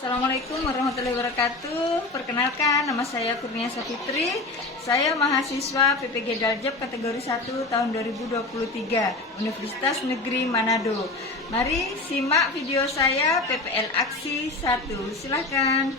Assalamualaikum warahmatullahi wabarakatuh. Perkenalkan, nama saya Kurniasa Fitri. Saya mahasiswa PPG Daljab kategori 1 tahun 2023 Universitas Negeri Manado. Mari simak video saya PPL Aksi 1. Silahkan.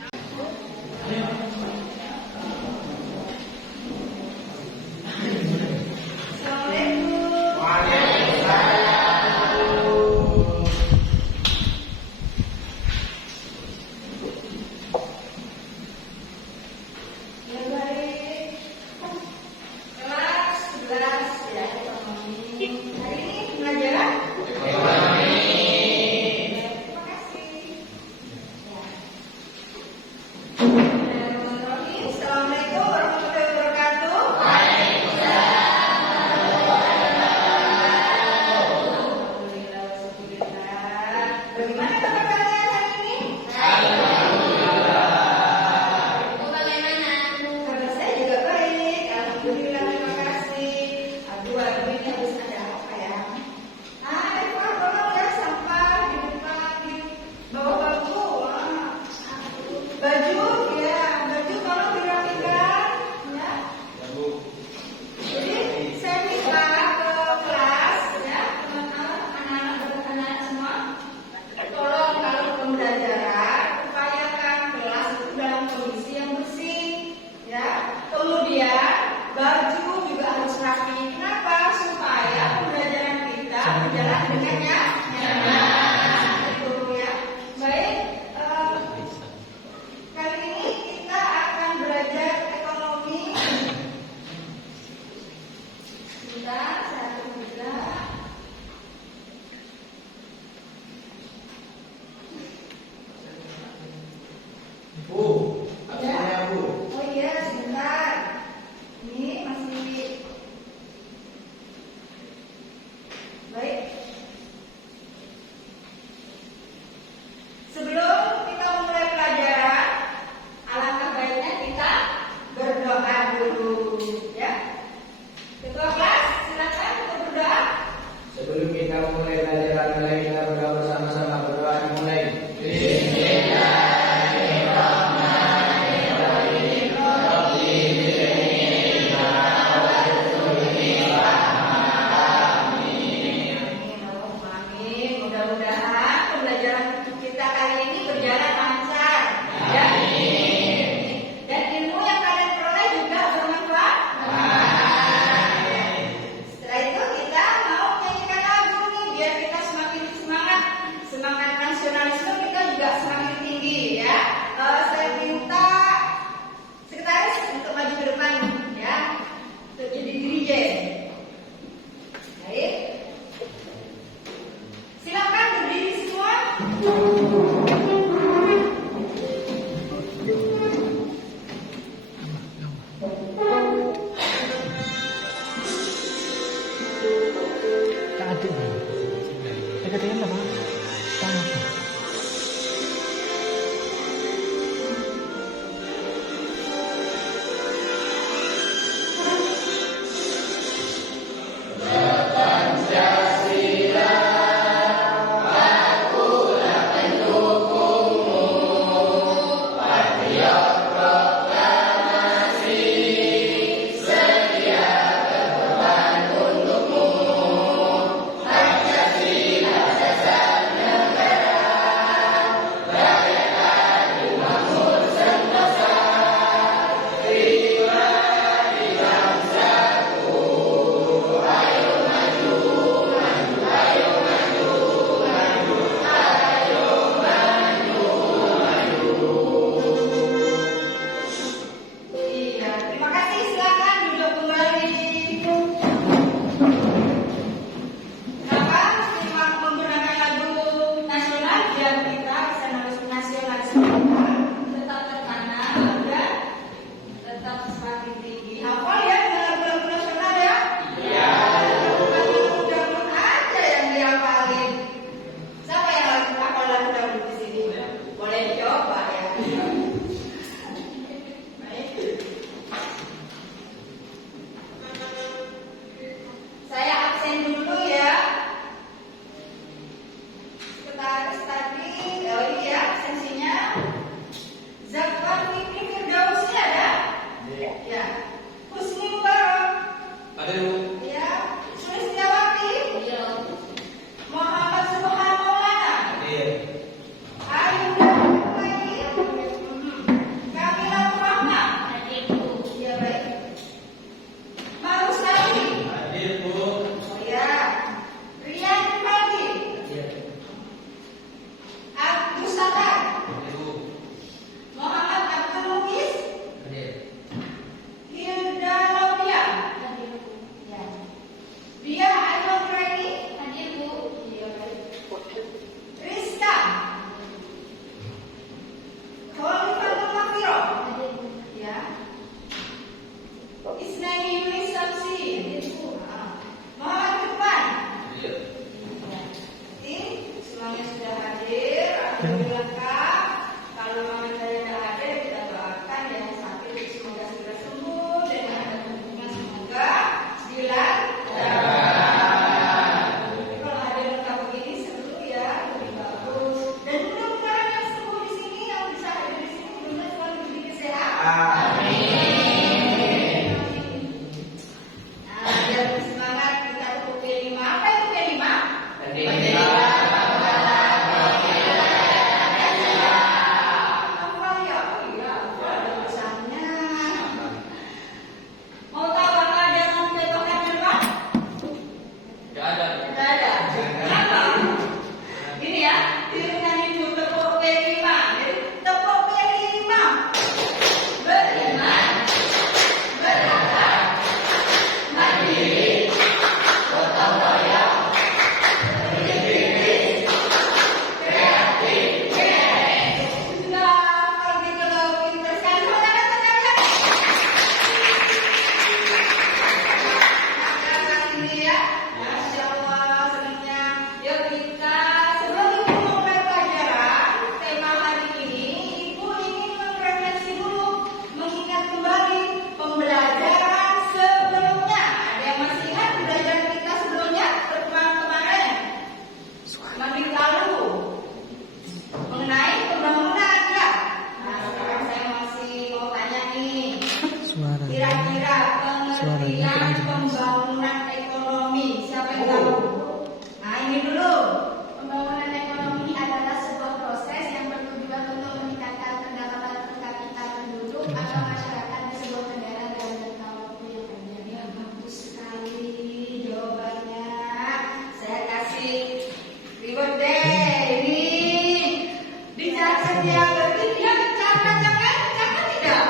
sedia berpikir, catat yang lain, catat tidak?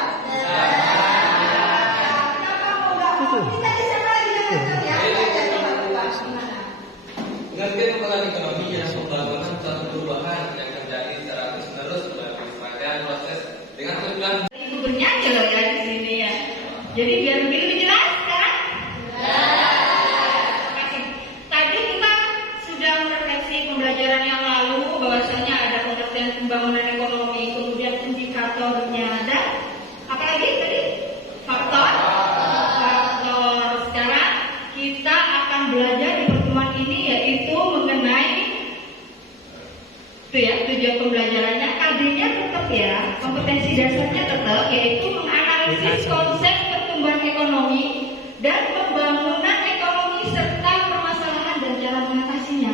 Kenapa mau nggak mau? Kita di sana lagi dengar ya. Mengerti perkembangan ekonomi yang pembangunan suatu perubahan yang terjadi secara terus-menerus melalui serangkaian proses dengan tujuan. Ibu bernyanyi loh ya di sini ya. Jadi biar lebih jelas kan? Tadi kita sudah merefleksi pembelajaran yang lalu bahwasanya ada pengertian pembangunan ekonomi, kemudian indikatornya ada apa lagi tadi? Faktor. Sekarang kita akan belajar di pertemuan ini yaitu mengenai itu ya, tujuan pembelajarannya KD-nya tetap ya, kompetensi dasarnya tetap yaitu menganalisis konsep pertumbuhan ekonomi dan pembangunan ekonomi serta permasalahan dan cara mengatasinya.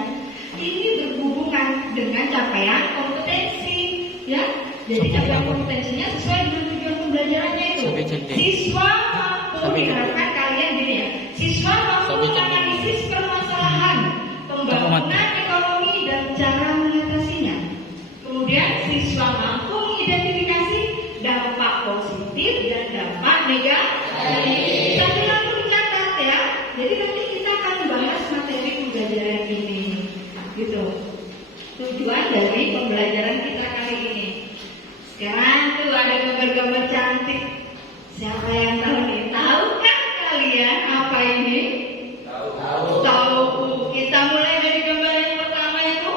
Ini berhubungan dengan capaian kompetensi ya. Jadi capaian kompetensinya sesuai dengan tujuan pembelajarannya itu. Siswa mampu diharapkan kalian gini ya. Siswa mampu menganalisis permasalahan pembangunan ekonomi dan cara mengatasinya. Kemudian siswa mampu mengidentifikasi dampak positif dan dampak negatif. Tapi lalu dicatat ya. Jadi nanti kita akan membahas materi pembelajaran ini. Gitu. Tujuan dari pembelajaran kita kali ini. Sekarang tuh ada gambar-gambar cantik. Siapa yang tahu nih? Tahu kan kalian apa ini? Tahu. Tahu. Kita mulai dari gambar yang pertama itu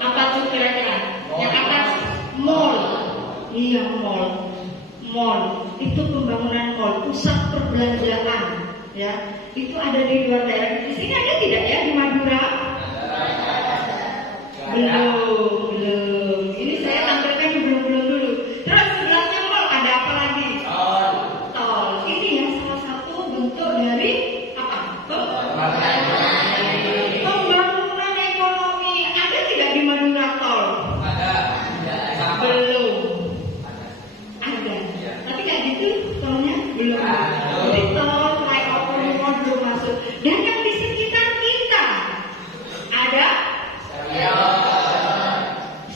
apa tuh kira-kira? Yang atas mall. Iya mall. Mall itu pembangunan mall, pusat perbelanjaan. Ya, itu ada di luar daerah. Di sini ada tidak ya di Madura? Belum. Ini saya tampilkan belum dulu. Terus sebelahnya mall ada apa lagi? Tol. Ini ya salah satu bentuk dari apa? Pembangunan ekonomi. Ada tidak di Madura tol? Belum. Ada. Tapi kayak gitu tolnya belum. Jadi tol flyover mall belum masuk. Dan yang di sekitar kita ada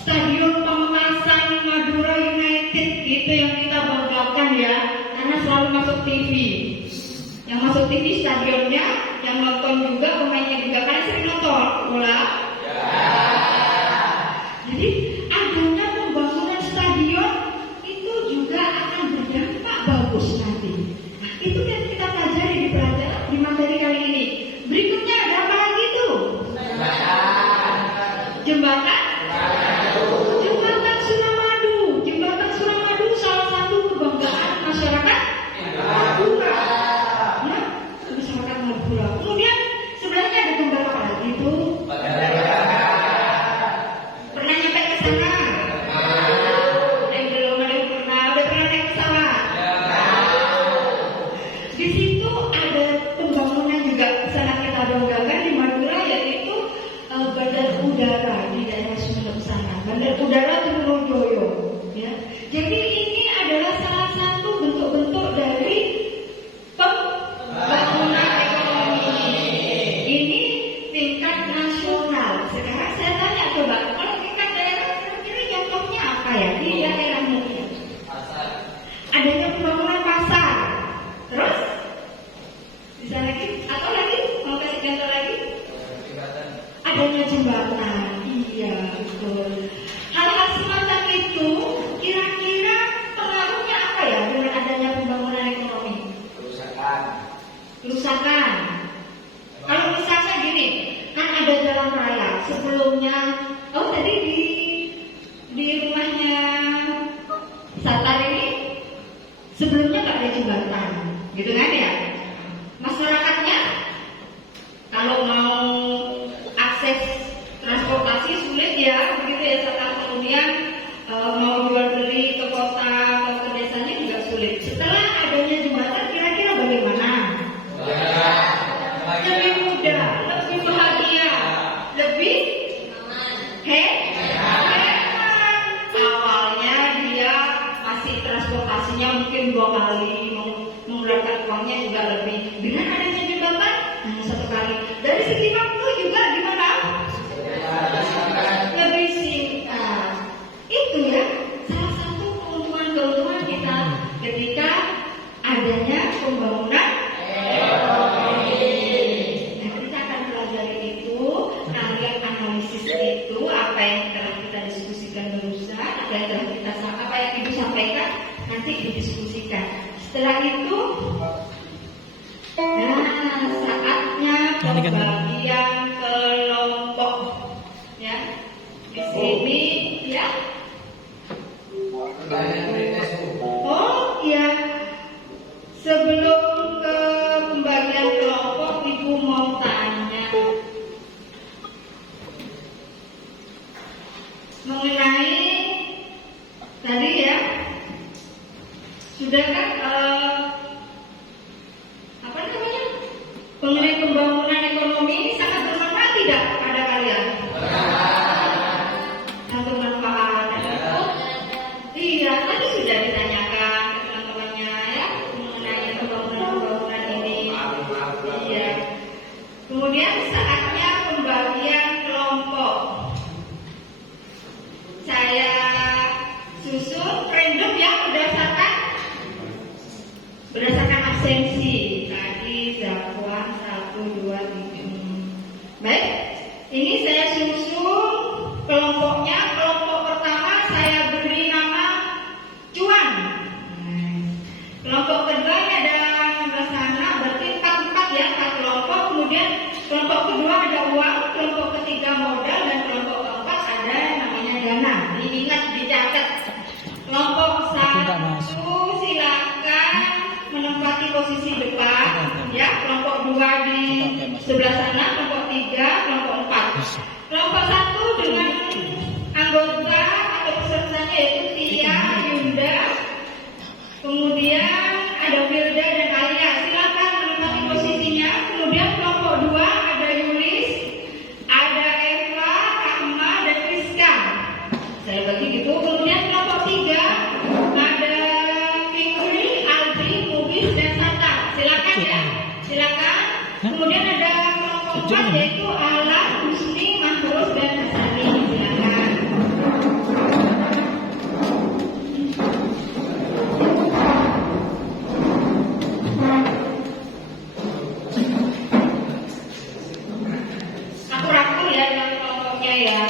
Stadion Pemasan Madura United, itu yang kita banggakan ya, karena selalu masuk TV. Yang masuk TV stadionnya, yang nonton juga pemainnya juga. Kalian sering nonton bola? Jadi adanya pembangunan stadion itu juga akan berdampak bagus nanti. Nah, itu yang kita pelajari di pelajaran di materi kali ini. Berikutnya ada apa lagi tuh? Jembatan. Jembatan Suramadu. Jembatan Suramadu salah satu kebanggaan masyarakat Madura. Ya, masyarakat Madura. Kemudian sebelahnya ada gambar apa lagi itu? Pernah nyampe ke sana? Belum ada yang pernah. Udah pernah naik pesawat? Di situ ada pembangunan juga sangat kita banggakan di Madura yaitu bandar udara di daerah Sumeneb sana. Bandar udara Trunojoyo. Ya. Jadi ini adalah salah satu bentuk-bentuk dari pembangunan ekonomi. Ini tingkat nasional. Sekarang saya tanya coba, kalau tingkat daerah kira-kira contohnya apa ya di daerahmu? Adanya pembangunan pasar. Terus bisa lagi atau lagi mau kasih contoh lagi? Adanya jembatan. Iya betul. Hal-hal semacam itu kira-kira pengaruhnya apa ya dengan adanya pembangunan ekonomi? Kerusakan. Kalau misalnya gini, kan ada jalan raya sebelumnya. Oh tadi di rumahnya Satar ini sebelumnya nggak ada jembatan, gitu kan ya? Masyarakatnya kalau mau akses transportasi sulit ya, begitu ya. Setelah kemudian mau jual beli ke kota atau ke desanya juga sulit. Setelah adanya jembatan, kira-kira bagaimana? Lebih mudah, lebih bahagia, lebih hemat. Awalnya dia masih transportasinya mungkin 2 kali, mengeluarkan uangnya juga lebih. Dengan adanya jembatan hanya 1 kali. Dari segi waktu juga gimana? Lebih singkat. Itu ya ketika adanya pembangunan ekonomi. Nah, kita akan pelajari itu, kalian analisis itu apa yang telah kita diskusikan barusan, apa yang Ibu sampaikan nanti didiskusikan. Setelah itu, saatnya pembagian kelompok. Ya, di sini ya. Oh iya, sebelum ke pembagian kelompok, Ibu mau tanya mengenai tadi ya, sudah kan apa namanya, mengenai pembangunan ekonomi ini sangat bermanfaat tidak pada kalian? Sangat bermanfaat. Iya, tadi sudah ditanyakan ke teman-temannya ya mengenai pembangunan ini. Iya. Kemudian saatnya pembagian kelompok. Saya susun random ya berdasarkan absensi. Tadi Zakwan 1, 2, 3. Baik, ini saya susun kelompoknya. Kelompok pertama saya beri nama cuan. Kelompok kedua ini ada sebelah sana, berarti 4 ya, 4 kelompok. Kemudian kelompok kedua ada uang, kelompok ketiga modal, dan kelompok keempat ada yang namanya dana. Diingat, dicatat. Kelompok 1 silakan menempati posisi depan, ya. Kelompok 2 di sebelah sana, kelompok 3, kelompok 4. Kelompok 1 dengan anggota atau pesertanya yaitu Tia, Yunda, kemudian ada Firda dan Alia. Silakan menempati posisinya. Kemudian kelompok 2 ada Yulis, ada Eva, Rahma, dan Rizka. Saya bagi gitu. Kemudian kelompok 3 ada Fikri, Aldri, Mubis, dan Santa. Silakan ya, silakan. Kemudian ada kelompok 4 yaitu Alam, Husni, Mahrus, dan Hasani. Silakan. Akur-akur ya dalam kelompoknya ya.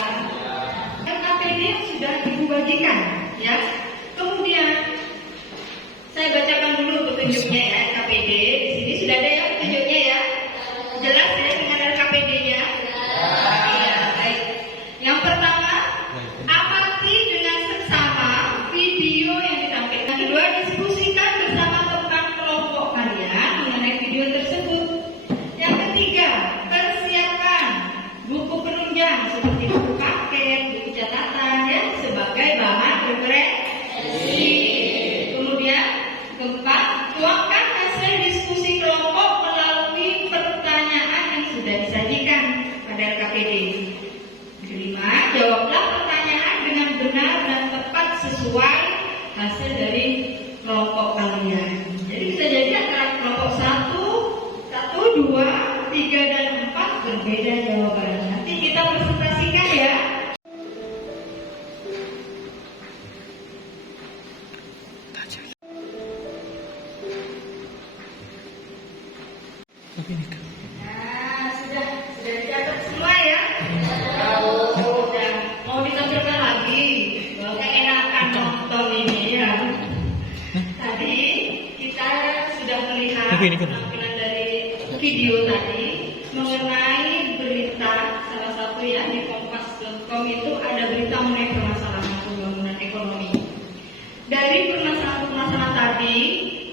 LKPD sudah Ibu bagikan ya. Kemudian saya bacakan dulu petunjuknya ya, LKPD. Di sini sudah ada ya petunjuknya ya. Jelas ya dengan LKPD-nya? Iya, baik. Yang pertama, amati dengan seksama video yang ditampilkan. Yang kedua, diskusikan bersama teman kelompok kalian mengenai video tersebut. Yang ketiga, persiapkan buku penunjang seperti buku paket, buku catatan ya sebagai bahan referensi. Kemudian keempat, tuangkan hasil diskusi kelompok melalui pertanyaan yang sudah disajikan pada LKPD. Kelima, jawablah pertanyaan dengan benar dan tepat sesuai hasil dari kelompok kalian. Jadi bisa jadi antara kelompok 1, 2, 3, dan 4 berbeda jawabannya. Nanti kita presentasikan ya. Nah, sudah dicatat semua ya. Udah mau ditampilkan lagi. Kayak enakan nonton ini ya. Tadi kita sudah melihat tampilan dari video tadi mengenai berita salah satu ya di kompas.com itu ada berita mengenai permasalahan pembangunan ekonomi. Dari permasalahan tadi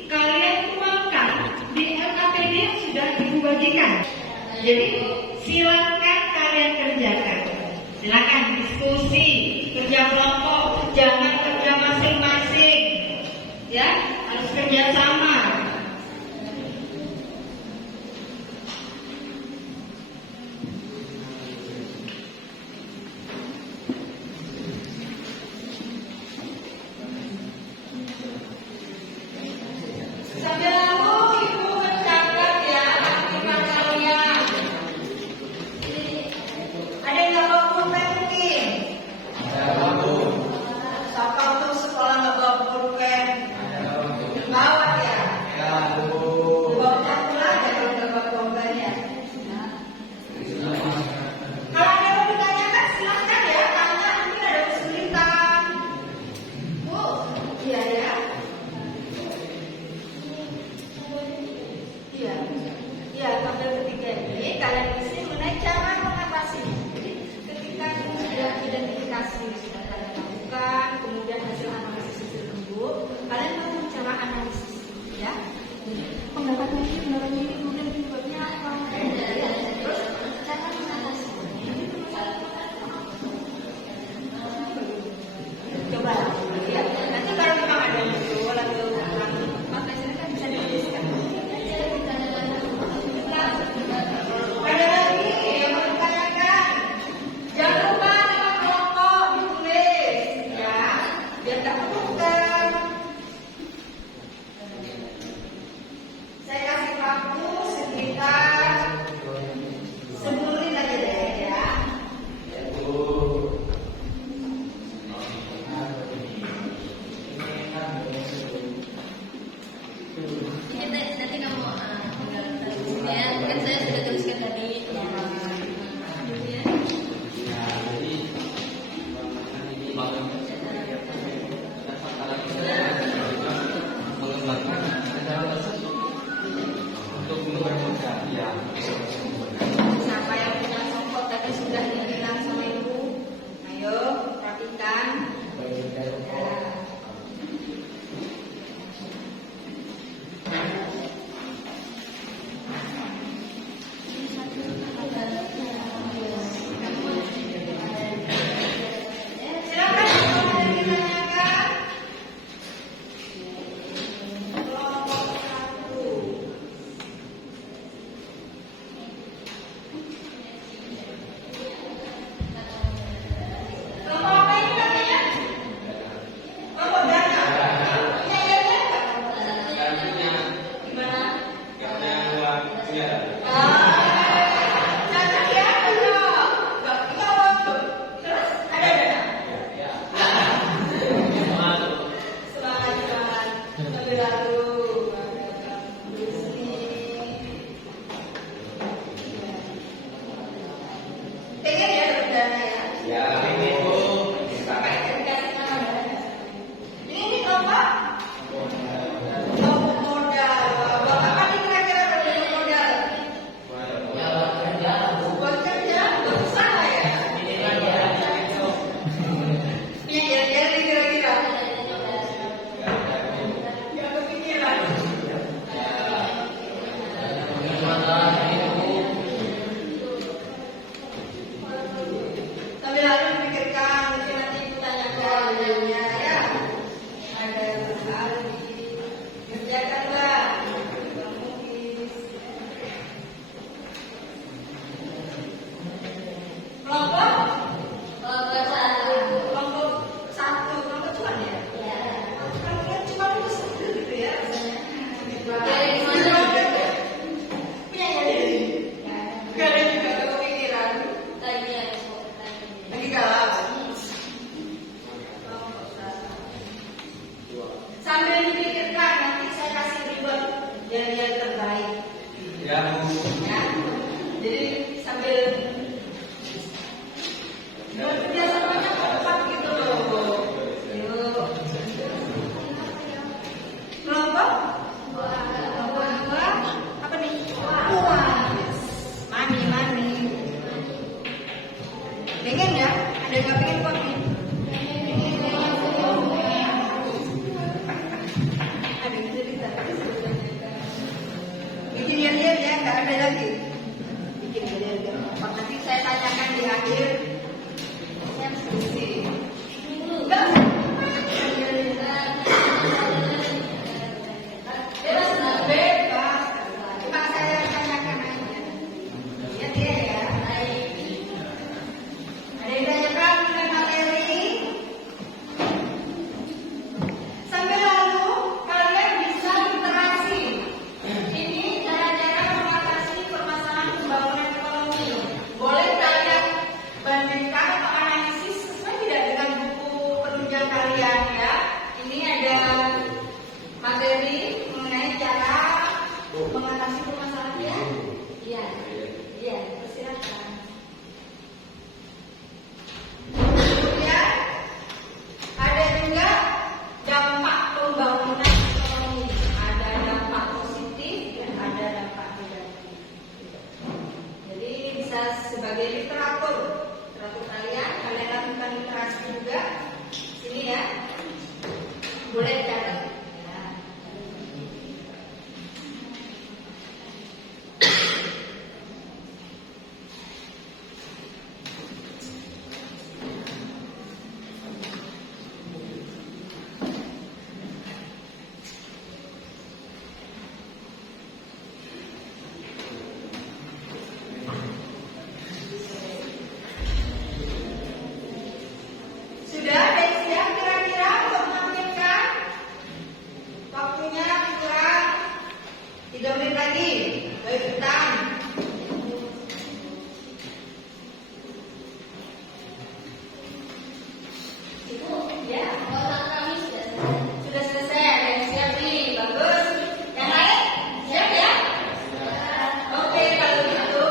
kalian tuangkan di LKPD yang sudah Ibu bagikan. Jadi silakan kalian kerjakan. Silakan diskusi, kerja kelompok, jangan kerja masing-masing. Ya, harus kerja sama. Sambil lalu Ibu mencatat ya aktifan kalian. Ada yang nggak bawa pulpen mungkin? Ya, Bu. Ya. Jadi sambil bekerja samanya kompak gitu loh. Yuk. Kelompok dua apa nih? Puas. Mani. Pengen ya? Ada yang nggak pengen kopi? Ada yang cerita. Bikin lihat ya, nggak ada lagi. Bikin lihat. Nanti saya tanyakan di akhir. Saya diskusi. Enggak. Bebas. Cuma saya tanyakan aja. Lihat dia ya. Ada yang tanyakan dengan materi? Sampai lalu kalian bisa interaksi. Ini cara-cara mengatasi permasalahan pembangunan ekonomi. Boleh kalian bandingkan atau analisis sesuai tidak dengan buku penunjang kalian ya. Ini ada materi mengenai cara mengatasi permasalahannya. Iya, persilakan. Kemudian ada juga dampak pembangunan ekonomi. Ada dampak positif dan ada dampak negatif. Jadi bisa sebagai literatur kalian lakukan literasi juga. Sini ya, boleh dicatat. Ya. Sudah ada yang siap kira-kira untuk menampilkan? Waktunya kurang 3 menit lagi. Baik, ikutan. Ibu, ya, kami sudah selesai. Ada yang siap nih, bagus. Yang lain, siap ya? Oke, kalau gitu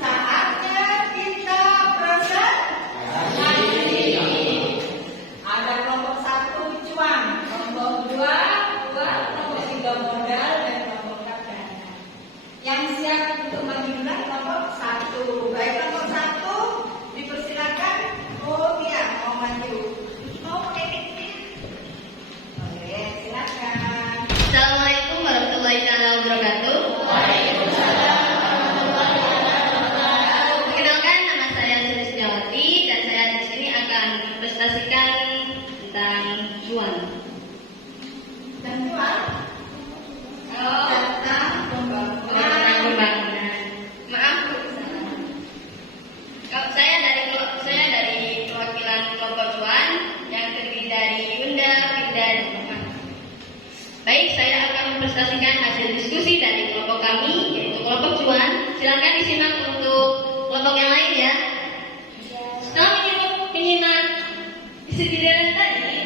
saatnya kita proses. Ada kelompok 1 cuan, kelompok 2 kelompok 3 modal dan kelompok 4 dana. Yang siap untuk maju duluan kelompok 1. Baik, kelompok 1 dipersilakan. Oh iya, mau maju. Mau pakai titik? Oke, silakan. Assalamualaikum warahmatullahi wabarakatuh. Perkenalkan, nama saya Sri Sejawati dan saya di sini akan mempresentasikan tentang cuan. Dan cuan? Oh, Tentang pembangunan. tentang pembangunan. Maaf, Bu, salah. Saya dari perwakilan kelompok cuan yang terdiri dari Yunda, Firda, dan Muhammad. Baik, saya akan mempresentasikan hasil diskusi dari kelompok kami, yaitu kelompok cuan. Silakan disimak untuk kelompok yang lain ya. Setelah menyimak disediakan tadi,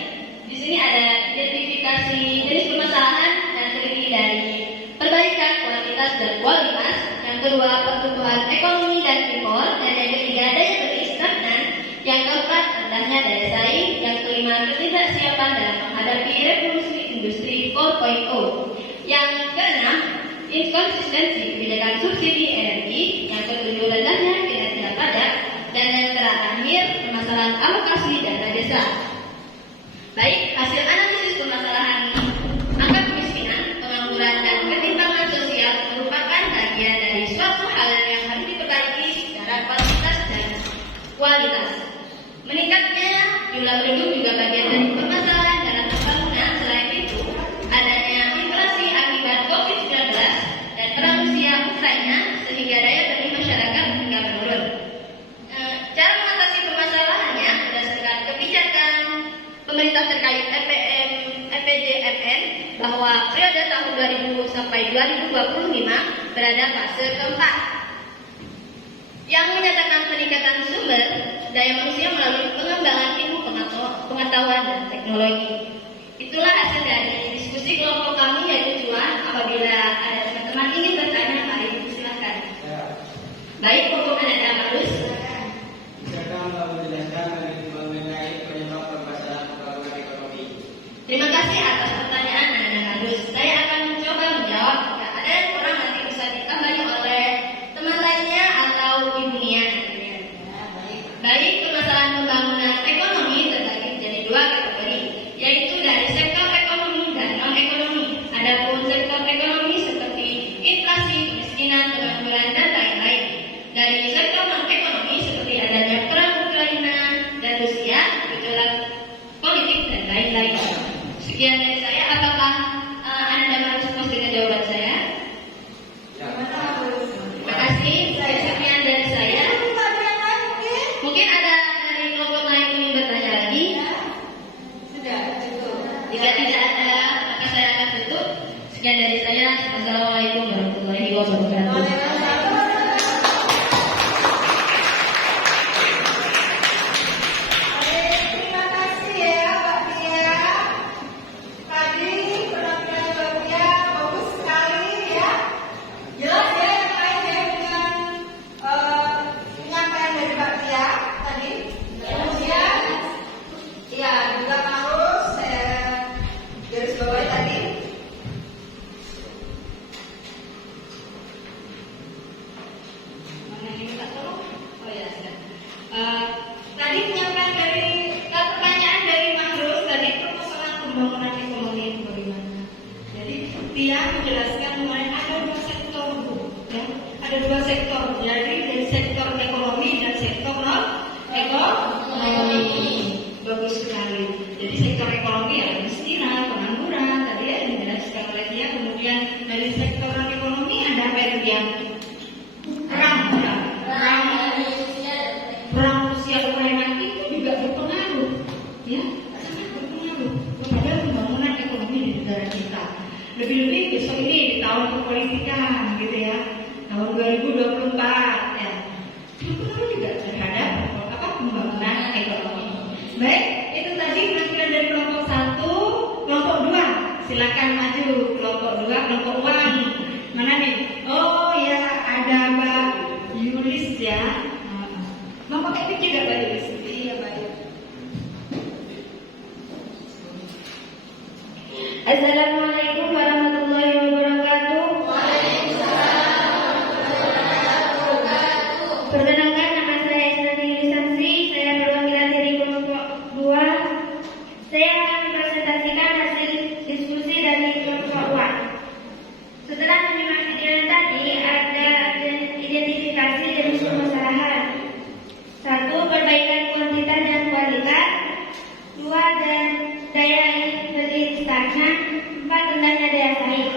di sini ada identifikasi jenis permasalahan yang terdiri dari perbaikan kuantitas dan kualitas, yang kedua pertumbuhan ekonomi dan impor, dan yang ketiga daya beli stagnan, yang keempat rendahnya daya saing, yang kelima ketidaksiapan dalam menghadapi revolusi industri 4.0, yang keenam inkonsistensi kebijakan subsidi energi, yang ketujuh rendahnya kinerja pajak, dan yang terakhir permasalahan alokasi dana desa. Baik, hasil analisis permasalahan angka kemiskinan, pengangguran, dan ketimpangan sosial merupakan bagian dari suatu hal yang harus diperbaiki secara kuantitas dan kualitas. Meningkatnya jumlah penduduk juga bagian dari permasalahan dalam pembangunan. Selain itu, adanya inflasi akibat COVID-19 dan perang Rusia Ukraina sehingga daya beli masyarakat hingga menurun. Cara mengatasi permasalahannya berdasarkan kebijakan pemerintah terkait EPJMN bahwa periode tahun 2000 sampai 2025 berada fase keempat yang menyatakan peningkatan sumber daya manusia melalui pengembangan ilmu pengetahuan dan teknologi. Itulah hasil dari diskusi kelompok kami, yaitu cuan. Apabila ada teman-teman ingin bertanya, mari Sekian dari saya. Apakah Anda harus puas dengan jawaban saya? Ya. Terima kasih. Sekian dari saya. Mungkin ada dari kelompok lain ingin bertanya lagi? Sudah cukup. Jika tidak ada, maka saya akan tutup. Sekian dari saya. Assalamualaikum warahmatullahi wabarakatuh. Terima kasih ya Pak Tia. Tadi penampilan Pak Tia bagus sekali ya. Jelas ya yang lain ya dengan penyampaian dari Pak Tia tadi. Kemudian ya juga harus saya garis bawahi tadi. Mana yang minta tolong? Oh ya, sudah. Tadi penyampaian dari pertanyaan dari Mahrus tadi permasalahan pembangunan ekonomi itu bagaimana? Jadi dia menjelaskan mengenai ada dua sektor, Bu, ya. Ada dua sektor. Jadi dari sektor ekonomi dan sektor non ekonomi. Bagus sekali. Jadi sektor ekonomi ada kemiskinan, pengangguran, tadi ya dijelaskan oleh dia. Kemudian dari sektor non ekonomi ada apa itu yang perang Rusia Ukraina itu juga berpengaruh, ya, sangat berpengaruh kepada pembangunan ekonomi di negara kita. Lebih-lebih besok ini di tahun kepolitikan, gitu ya, tahun 2024, ya, berpengaruh juga terhadap pembangunan ekonomi. Baik, itu tadi penampilan dari kelompok 1, kelompok 2. Silakan maju kelompok 2, kelompok uang. Mana nih? Oh ya, ada Mbak Yulis ya. Mau pakai mic juga Mbak Yulis? Iya baik. Assalamualaikum warahmatullahi wabarakatuh. Perkenalkan, nama saya Isnani Lisansi. Saya perwakilan dari kelompok 2. Saya akan mempresentasikan hasil diskusi dari kelompok 2. Setelah menyimak video tadi, ada identifikasi dari permasalahan. 1. Perbaikan kuantitas dan kualitas. 2. Dan daya bagi stagnan. 4. Rendahnya daya saing.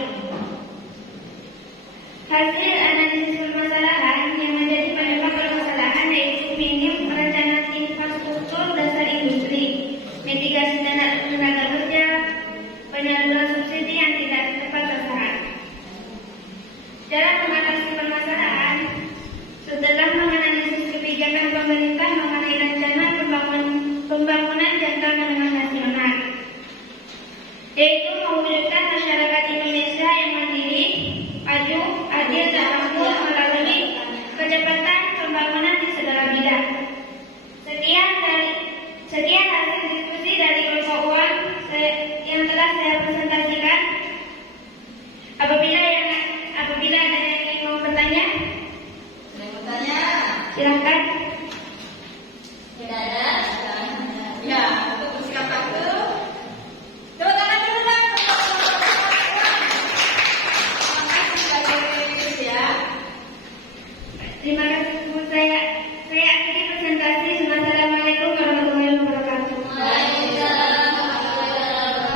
Hasil analisis permasalahan yang menjadi penyebab permasalahan yaitu minim perencanaan infrastruktur dasar industri, mitigasi tenaga kerja, penyaluran subsidi yang tidak tepat sasaran. Cara mengatasi permasalahan: setelah menganalisis kebijakan pemerintah mengenai rencana pembangunan jangka menengah nasional, yaitu mewujudkan masyarakat Indonesia yang mandiri, maju, adil, dan makmur melalui kecepatan pembangunan di segala bidang. Sekian hasil diskusi dari kelompok uang yang telah saya presentasikan. Apabila ada yang ingin mau bertanya, silakan. Tidak ada. Ya, untuk bersikap patuh. Tepuk tangan dulu Bang. Terima kasih Mbak Yulis ya. Terima kasih Bu. Saya akhiri presentasi. Wassalamualaikum warahmatullahi wabarakatuh.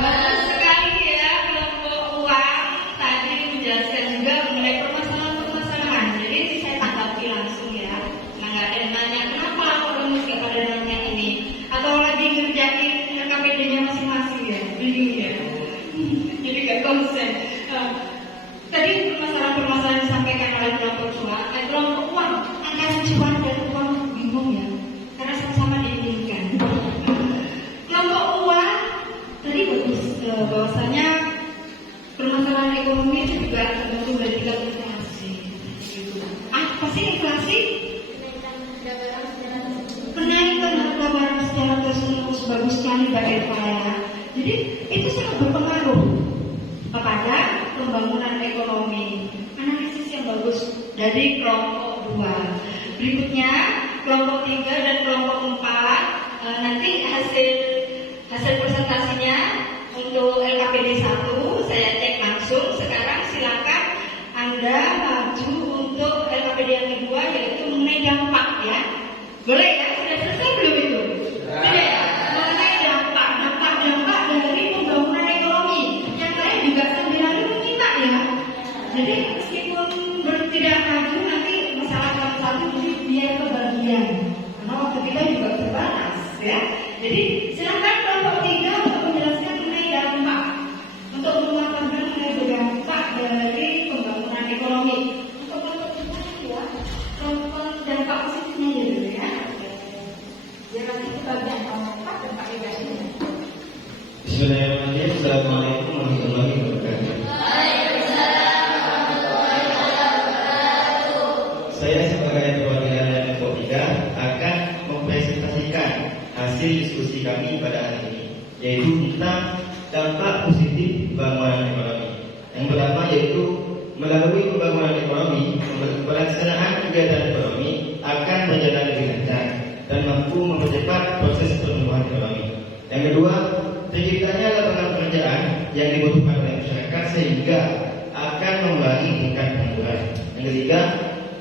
Bagus sekali ya kelompok uang tadi menjelaskan juga mengenai permasalahan-permasalahan. Jadi saya tanggapi langsung ya. Nah, nggak ada yang nanya kenapa orang nggak pada nanya ini, atau lagi ngerjain KPD-nya masing-masing ya, bingung ya. Jadi nggak konsen. Tadi permasalahan-permasalahan disampaikan oleh kelompok uang, angka cuan dan uang bingung ya, karena sama-sama diinginkan. Kelompok uang tadi bagus bahwasanya permasalahan ekonomi itu juga tergantung dari tingkat inflasi. Gitu. Apa sih inflasi? Kenaikan harga barang secara terus-menerus. Bagus sekali Mbak Eva ya. Jadi itu sangat berpengaruh kepada pembangunan ekonomi. Analisis yang bagus dari kelompok 2. Berikutnya kelompok 3 dan kelompok 4. Nanti hasil presentasinya untuk LKPD 1 saya cek langsung. Sekarang silakan Anda maju untuk LKPD yang kedua, yaitu mengenai dampak ya. Boleh ya? Sudah selesai belum itu? Sudah ya? Mengenai dampak dari pembangunan ekonomi Bismillahirrahmanirrahim. Assalamualaikum warahmatullahi wabarakatuh. Saya sebagai perwakilan dari kelompok 3 akan mempresentasikan hasil diskusi kami pada hari ini, yaitu tentang dampak positif pembangunan ekonomi. Yang pertama yaitu melalui pembangunan ekonomi, pelaksanaan kegiatan ekonomi akan berjalan lebih lancar dan mampu mempercepat proses pertumbuhan ekonomi. Yang kedua, terciptanya lapangan pekerjaan yang dibutuhkan oleh masyarakat sehingga akan mengurangi tingkat pengangguran. Yang ketiga,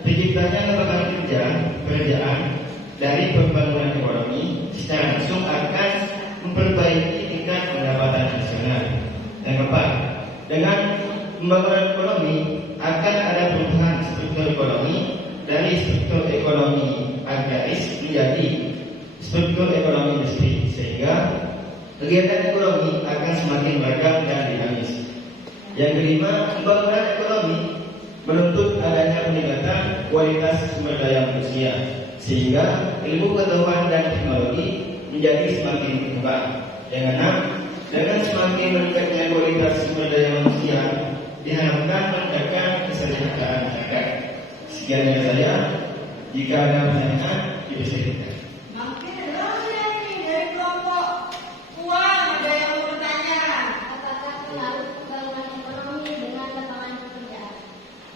terciptanya lapangan pekerjaan dari pembangunan ekonomi secara langsung akan memperbaiki tingkat pendapatan nasional. Yang keempat, dengan pembangunan ekonomi akan ada perubahan struktur ekonomi dari struktur ekonomi agraris menjadi struktur ekonomi industri, sehingga kegiatan ekonomi akan semakin beragam dan dinamis. Yang kelima, pembangunan ekonomi menuntut adanya peningkatan kualitas sumber daya manusia, sehingga ilmu pengetahuan dan teknologi menjadi semakin berkembang. Yang keenam, dengan semakin meningkatnya kualitas sumber daya manusia, diharapkan meningkatkan kesejahteraan masyarakat. Sekian dari saya. Jika ada pertanyaan, dipersilakan. Makin ramai nih dari kelompok uang, ada yang mau bertanya. Apakah pengaruh pembangunan ekonomi dengan lapangan pekerjaan?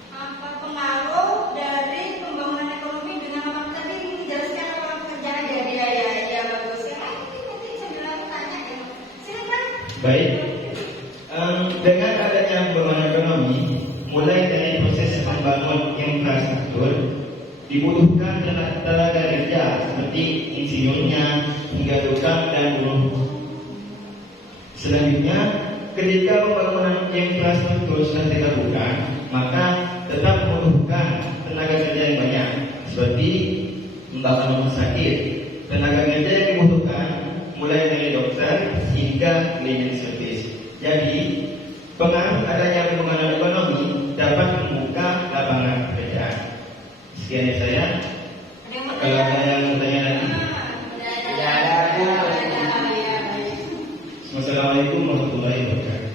Apa pengaruh dari pembangunan ekonomi dengan lapangan tadi dijelaskan lapangan pekerjaan ya bagus ya. Nanti sambil aku tanya ya. Silakan. Baik. Dengan adanya pembangunan ekonomi, mulai dari proses membangun infrastruktur, dibutuhkan tenaga kerja seperti insinyurnya hingga tukang dan buruh. Selanjutnya, ketika pembangunan infrastruktur sudah dilakukan, maka tetap membutuhkan tenaga kerja yang banyak, seperti membangun rumah sakit. Tenaga kerja yang dibutuhkan mulai dari dokter hingga cleaning service. Jadi, pengaruh adanya pembangunan ekonomi dapat membuka lapangan pekerjaan. Sekian dari saya. Ada yang mau Kalau ada yang bertanya lagi, wassalamualaikum warahmatullahi wabarakatuh.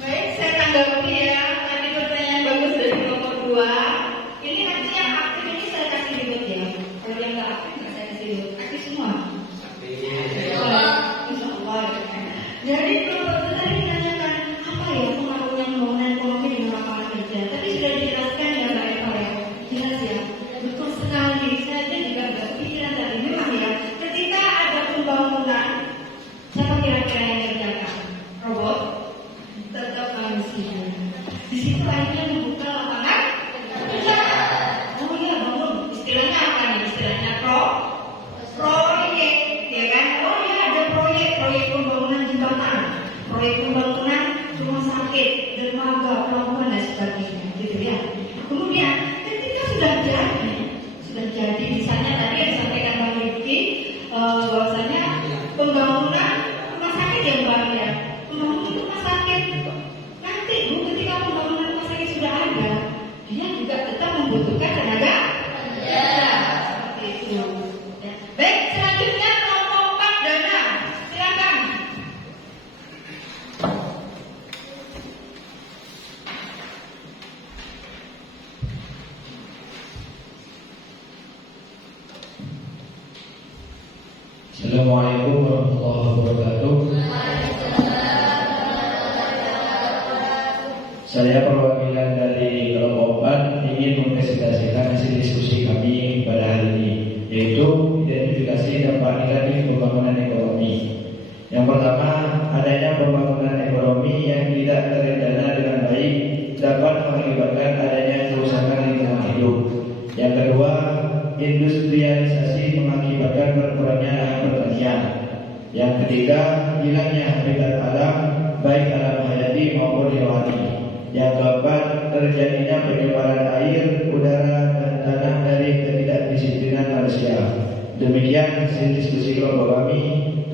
Baik, saya tanggapi ya. Tadi pertanyaan bagus dari kelompok 2. Ini nanti yang aktif ini saya kasih ribut ya. Kalau yang nggak aktif nggak saya kasih ribut. Aktif semua. Insya Allah. Jadi kelompok 2 tadi menanyakan apa ya pengaruhnya pembangunan ekonomi dengan lapangan kerja. Tadi sudah dijelaskan ya Mbak Eva ya. Jelas ya. Betul sekali. Saya juga nggak kepikiran tadi. Memang ya. Ketika ada pembangunan, siapa kira-kira yang kerjakan? Robot? Tetap manusia. Di situ akhirnya membuka lapangan pekerjaan. Oh iya bangun. Istilahnya apa nih? Istilahnya proyek, ya kan? Oh iya ada proyek pembangunan jembatan, proyek pembangunan rumah sakit, dermaga, pelabuhan dan sebagainya, gitu ya. Kemudian ketika sudah jadi, misalnya tadi yang disampaikan Bang Rifki, bahwasanya pembangunan rumah sakit yang Bang ya. Pembangunan rumah sakit nanti ketika pembangunan rumah sakit sudah ada, dia juga tetap membutuhkan tenaga kerja. Seperti itu. Ya. Baik, selanjutnya kelompok 4 dana. Silakan. Assalamualaikum warahmatullahi wabarakatuh. Saya perwakilan dari kelompok 4 ingin mempresentasikan hasil diskusi kami pada hari ini, yaitu identifikasi dampak negatif pembangunan ekonomi. Yang pertama, adanya pembangunan ekonomi yang tidak terencana dengan baik dapat mengakibatkan adanya kerusakan lingkungan hidup. Yang kedua, industrialisasi mengakibatkan berkurangnya lahan pertanian. Yang ketiga, hilangnya habitat alam, baik alam hayati maupun hewani. Yang keempat, terjadinya penyebaran air, udara, dan tanah dari ketidakdisiplinan manusia. Demikian hasil diskusi kelompok kami.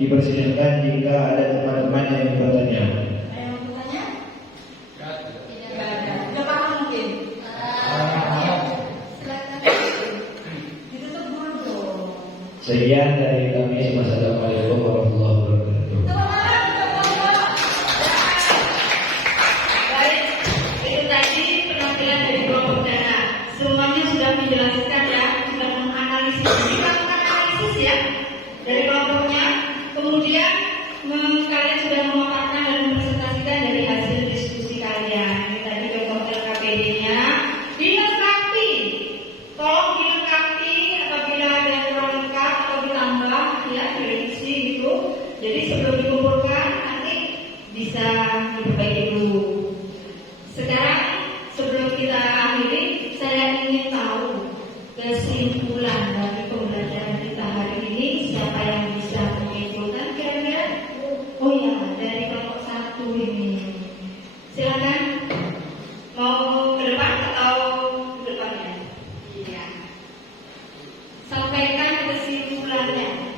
Dipersilakan jika ada teman-teman yang bertanya. Ada yang mau bertanya? Tidak ada. Sudah paham mungkin? Silakan. Ditutup dulu dong. Sekian dari kami. Wassalamualaikum warahmatullahi wabarakatuh. Baik, itu tadi penampilan dari kelompok dana. Semuanya sudah menjelaskan ya, sudah menganalisis. Jadi melakukan analisis ya dari kelompoknya. Kemudian kalian sudah memaparkan dan mempresentasikan dari hasil diskusi kalian. Ini tadi contoh LKPD-nya. Dilengkapi, tolong dilengkapi apabila ada yang kurang lengkap atau ditambah ya direvisi gitu. Jadi sebelum dikumpulkan nanti bisa diperbaiki dulu. Sekarang sebelum kita akhiri, saya ingin tahu kesimpulan dari pembelajaran kita hari ini. Siapa yang bisa menyimpulkan kira-kira? Oh ya, dari kelompok 1 ini. Silakan. Mau ke depan atau ke depannya? Iya. Sampaikan kesimpulannya.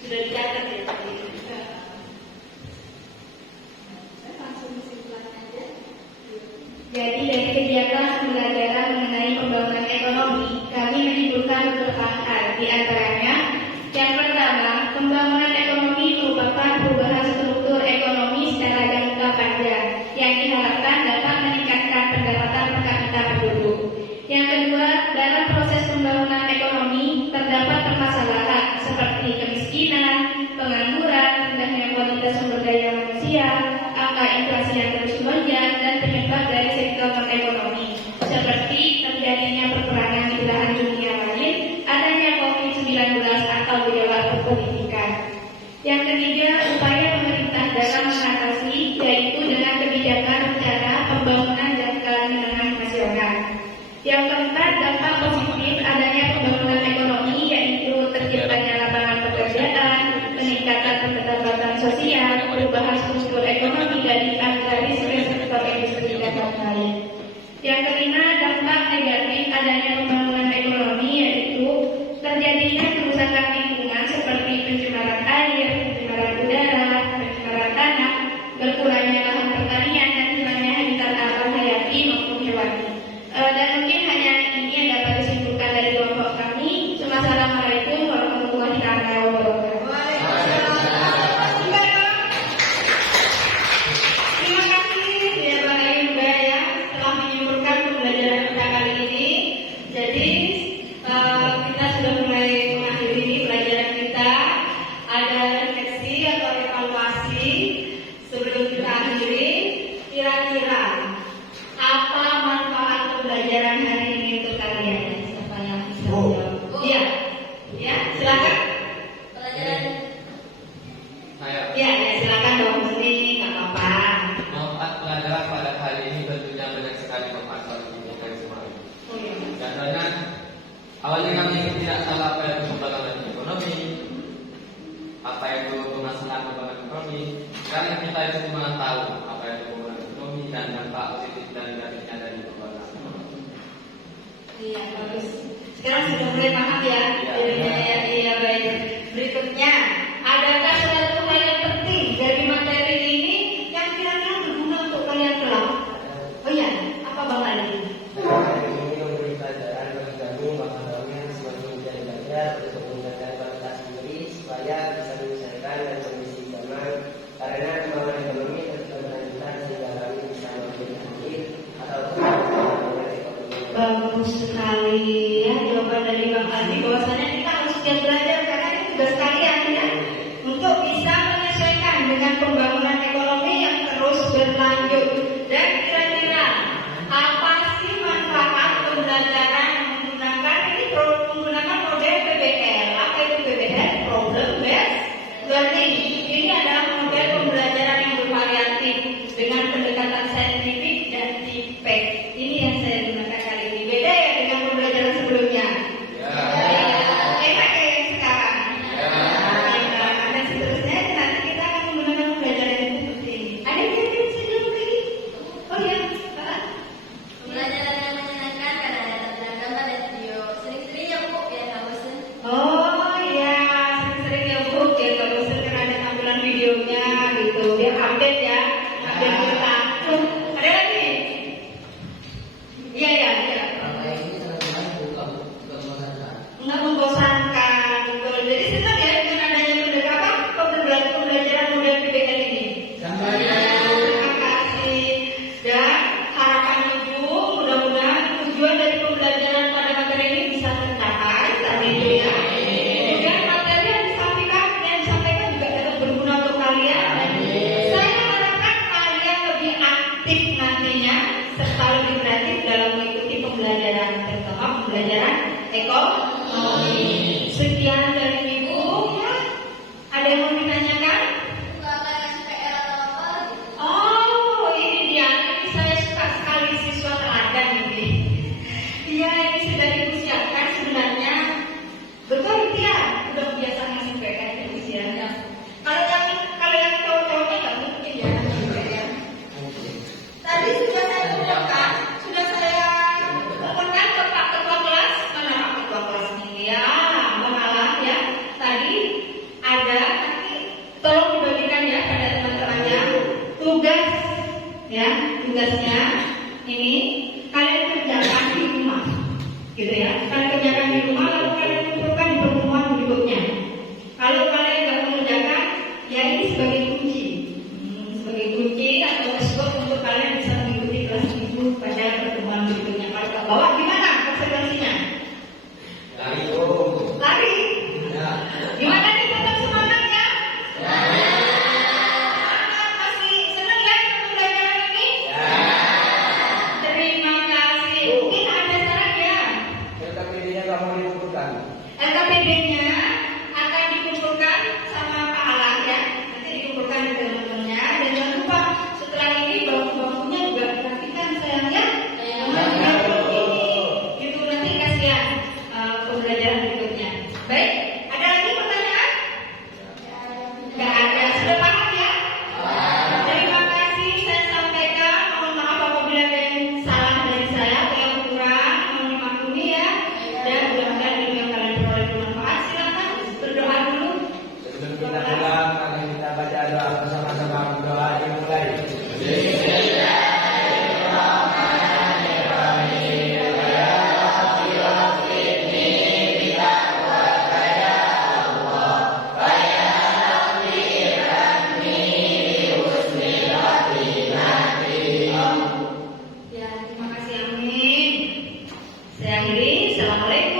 Sudah dicatat ya tadi. Saya langsung kesimpulannya aja. Jadi dari kegiatan pembelajaran mengenai pembangunan ekonomi, kami menyimpulkan beberapa hal. Di antaranya, yang pertama, pembangunan ekonomi merupakan perubahan struktur ekonomi secara jangka panjang yang diharapkan dapat meningkatkan pendapatan per kapita penduduk. Yang kedua, dalam proses pembangunan ekonomi terdapat permasalahan seperti kemiskinan, pengangguran, rendahnya kualitas sumber daya manusia, angka inflasi yang terus melonjak, dan penyebab dari sektor non-ekonomi seperti terjadinya peperangan di belahan dunia lain, adanya COVID-19 atau gejolak perpolitikan. Yang ketiga, upaya pemerintah dalam mengatasi yaitu dengan kebijakan rencana pembangunan jangka menengah nasional. Yang keempat, dampak positif adanya pembangunan ekonomi yaitu terciptanya lapangan pekerjaan, peningkatan pendapatan sosial, perubahan struktur ekonomi dari agraris ke sektor industri dan lain-lain. Yang kelima, dampak negatif adanya pembangunan ekonomi yaitu terjadinya kerusakan lingkungan seperti pencemaran air, pencemaran udara, pencemaran tanah, berkurangnya lahan pertanian, dan hilangnya habitat alam hayati maupun hewani. Dan mungkin hanya ini yang dapat disimpulkan dari kelompok kami. Wassalamualaikum warahmatullahi wabarakatuh. Terima kasih ya Bang Ayuba ya telah menyimpulkan pembelajaran kita kali ini. Jadi kita sudah mulai mengakhiri ini pelajaran kita. Ada refleksi atau evaluasi sebelum kita akhiri. Kira-kira apa manfaat pembelajaran hari ini untuk kalian? Siapa yang bisa jawab? Iya, ya silakan. Pelajaran. Saya. Ya, silakan dong. Ini nggak apa-apa. Manfaat pelajaran pada hari ini tentunya banyak sekali manfaat bagi kita semua. Oh iya. Contohnya, awalnya kami tidak tahu apa itu pembangunan ekonomi, apa itu permasalahan pembangunan ekonomi. Sekarang kita semua tahu apa itu pembangunan ekonomi dan dampak positif dan negatifnya dari pembangunan ekonomi. Iya, bagus. Sekarang sudah mulai paham ya? Iya. Iya, baik. Berikutnya, adakah suatu hal yang penting dari materi ini yang kira-kira berguna untuk kalian kelak? Oh iya, apa Bang Ali? Ini memberi pelajaran bagi kami memahami semakin menjadi belajar untuk meningkatkan kualitas diri supaya bisa menyesuaikan dengan kondisi zaman karena pembangunan ekonomi terus berlanjutan sehingga kami bisa memberi hasil atau pembangunan ekonomi. Bagus sekali ya jawaban dari Bang Ali bahwasanya kita harus giat belajar karena ini tugas kalian ya untuk bisa menyesuaikan dengan pembangunan ekonomi yang terus berlanjut. Dan kira-kira apa sih manfaat pembelajaran menggunakan model PBL? Apa itu PBL? Problem Based Learning. Ini adalah model pembelajaran yang bervariatif dengan pendekatan saintifik dan feedback. Ini yang saya gunakan kali ini. Beda ya dengan pembelajaran sebelumnya. Ya. Enak ya yang sekarang. pembelajaran ekonomi. Sekian dari Ibu ya. Ada yang mau ditanyakan? Oh, ini dia. Ini saya suka sekali siswa teladan ini. Iya, ini sudah Ibu siapkan sebenarnya. Betul ya, udah biasa ngasih PR Ibu ya. Kalau yang cowok-cowoknya nggak mungkin ya. Tadi sudah saya kumpulkan ke Pak Ketua Kelas. Mana Pak Ketua Kelas ini ya? Mengalah ya. Tadi ada, nanti tolong dibagikan ya pada teman-temannya. Tugas ya, tugasnya ini kalian kerjakan di rumah, gitu ya. Kalian kerjakan di rumah, lalu kalian kumpulkan di pertemuan berikutnya. Kalau kalian nggak mengerjakan, ya ini sebagai kunci. Sebagai kunci atau respon untuk kalian bisa mengikuti kelas Ibu pada pertemuan berikutnya. Kalau ke bawah gimana konsekuensinya? Lari? Gimana nih tetap semangat ya? Semangat, masih senang ya ikut pembelajaran ini? Terima kasih. Mungkin ada saran ya? LKPD-nya kamu dikumpulkan. LKPD-nya akan dikumpulkan sama Pak Alang ya. Nanti dikumpulkan di teman-temannya. Dan jangan lupa setelah ini bangku-bangkunya juga diperhatikan sayang ya. Itu nanti kasihan pembelajaran berikutnya. Baik, ada lagi pertanyaan? Nggak ada. Sudah paham ya? Terima kasih saya sampaikan. Mohon maaf apabila ada yang salah dari saya atau yang kurang. Mohon dimaklumi ya. Dan mudah-mudahan ilmu yang kalian peroleh bermanfaat. Silakan berdoa dulu. Sebelum kita pulang, mari kita baca doa bersama-sama. Doa dimulai. Ya, terima kasih. Amin. Saya akhiri. Assalamualaikum.